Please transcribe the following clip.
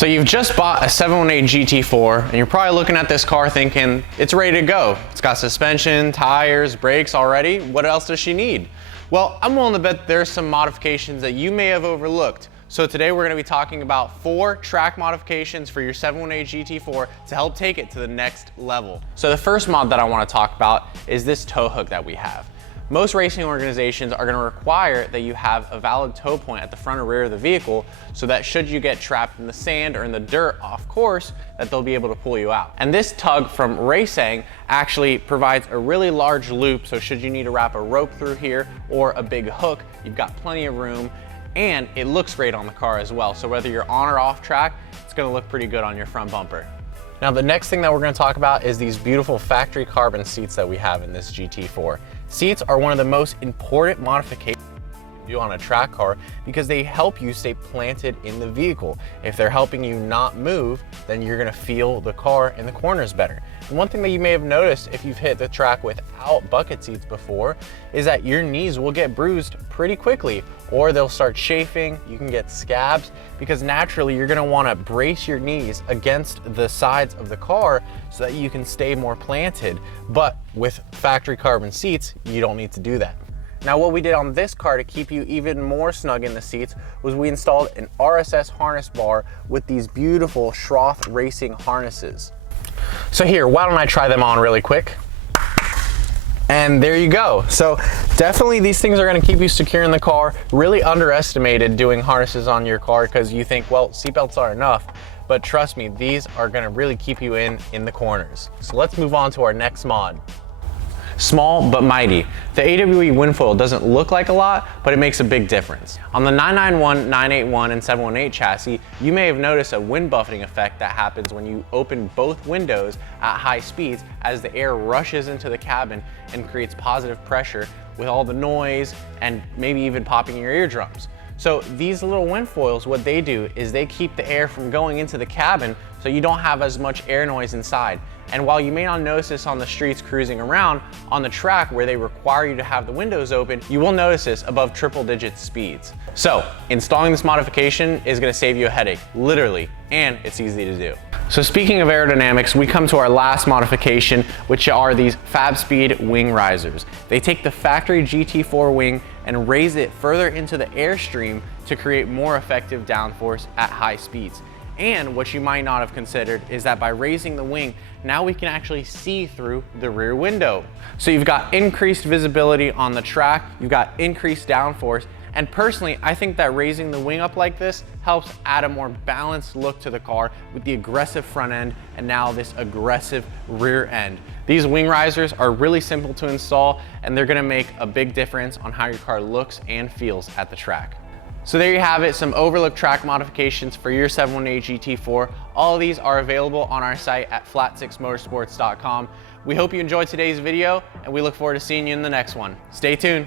So you've just bought a 718 GT4 and you're probably looking at this car thinking it's ready to go. It's got suspension, tires, brakes already. What else does she need? Well, I'm willing to bet there's some modifications that you may have overlooked. So today we're going to be talking about 4 track modifications for your 718 GT4 to help take it to the next level. So the first mod that I want to talk about is this tow hook that we have. Most racing organizations are going to require that you have a valid tow point at the front or rear of the vehicle so that should you get trapped in the sand or in the dirt off course, that they'll be able to pull you out. And this tug from Racing actually provides a really large loop, so should you need to wrap a rope through here or a big hook, you've got plenty of room, and it looks great on the car as well. So whether you're on or off track, it's going to look pretty good on your front bumper. Now the next thing that we're going to talk about is these beautiful factory carbon seats that we have in this GT4. Seats are one of the most important modifications you do on a track car because they help you stay planted in the vehicle. If they're helping you not move, then you're going to feel the car in the corners better. And one thing that you may have noticed if you've hit the track without bucket seats before is that your knees will get bruised pretty quickly, or they'll start chafing, you can get scabs, because naturally you're gonna wanna brace your knees against the sides of the car so that you can stay more planted. But with factory carbon seats, you don't need to do that. Now what we did on this car to keep you even more snug in the seats was we installed an RSS harness bar with these beautiful Schroth Racing harnesses. So here, why don't I try them on really quick? And there you go. So definitely these things are gonna keep you secure in the car. Really underestimated doing harnesses on your car because you think, well, seatbelts are enough. But trust me, these are gonna really keep you in the corners. So let's move on to our next mod. Small but mighty. The AWE Windfoil doesn't look like a lot, but it makes a big difference. On the 991, 981, and 718 chassis, you may have noticed a wind buffeting effect that happens when you open both windows at high speeds as the air rushes into the cabin and creates positive pressure with all the noise and maybe even popping your eardrums. So these little Windfoils, what they do is they keep the air from going into the cabin so you don't have as much air noise inside. And while you may not notice this on the streets cruising around, on the track where they require you to have the windows open, you will notice this above triple-digit speeds. So installing this modification is gonna save you a headache, literally, and it's easy to do. So speaking of aerodynamics, we come to our last modification, which are these FabSpeed wing risers. They take the factory GT4 wing and raise it further into the airstream to create more effective downforce at high speeds. And what you might not have considered is that by raising the wing, now we can actually see through the rear window. So you've got increased visibility on the track, you've got increased downforce, and personally, I think that raising the wing up like this helps add a more balanced look to the car with the aggressive front end and now this aggressive rear end. These wing risers are really simple to install and they're gonna make a big difference on how your car looks and feels at the track. So there you have it, some overlooked track modifications for your 718 GT4. All of these are available on our site at flat6motorsports.com. We hope you enjoyed today's video and we look forward to seeing you in the next one. Stay tuned.